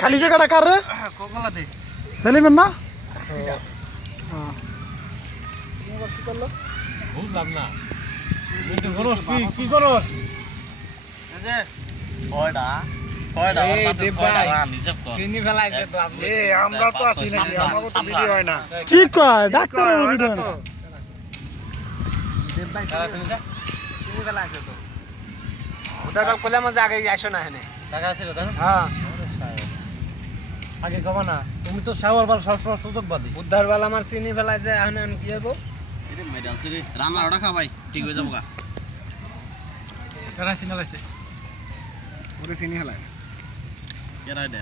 খালি জায়গাটা কার রে? সেলিমের না? কি করলো? বুঝলাম না। কি করস? আমরা তো আছি নাকি? আমাকে তো ভিডিও হয় না। ঠিক কয়, ডাক্তারের ভিডিও না। আগে কবা না, তুমি তো শাওয়ার বাল সবসময় সুযোগ বাদি। বুদ্ধার বেলা আমার চিনি ফেলাই যে এখন কি হবো? রান্না ওটা খাবাই ঠিক হয়ে যাবো গা। ওরে চিনি ফেলাই কেরাই দে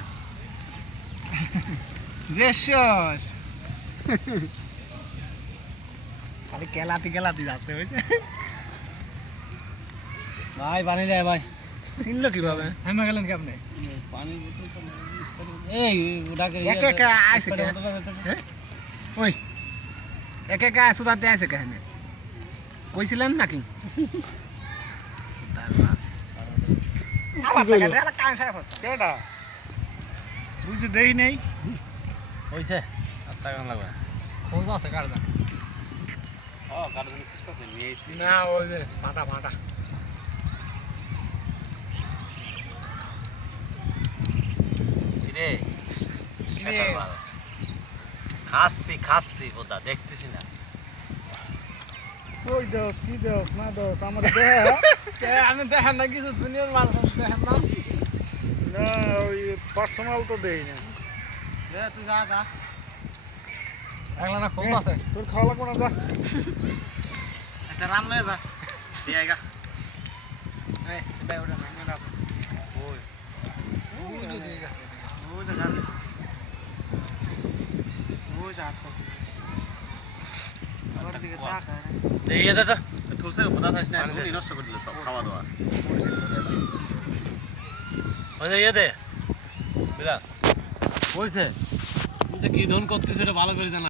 যে শেষ খালি কেলাতি যাচ্ছে বুঝছে ভাই পানি দেয় ভাই। চিনলো কিভাবে? আমি গেলেন কি আপনি? পানি এই ওটাকে একা একা আইছে কে? হ্যাঁ? ওই একা একা সুদাতে আইছে কেন? কইছিলেন নাকি? বুঝে দেই নেই। হইছে 8 টাকা লাগবে। খোঁজ আছে কার দা? কারণ খুঁজতেছে নিয়ে এসে না ওই যে ফাটা রে খাসছি বোধা দেখতেছি না। ওই দোস কি দোস না দোস আমার দেহ আমি দেখেন না কিছু দুনিয়ার মানুষ দেখেন না না ওই পার্সোনাল তো দেই না। তুই যা যা একলা না খোঁজ আছে তোর খাওয়া লাগবে না যা। একটা রান লয়ে যা দিয়ে আইগা। এই ভাই ওটা না না ওই ওই যে দিয়ে গেছে ওই যা যাবে ওই যা তো ওর দিকে তাকা এই দে তো তুলছে পদার্থ আছে না তুমি নষ্ট করে দিল সব খাওয়া দাওয়া ওই যে দে বিলা হইছে। তুমি যে কি ধন করতেছ এটা ভালো করে জানা।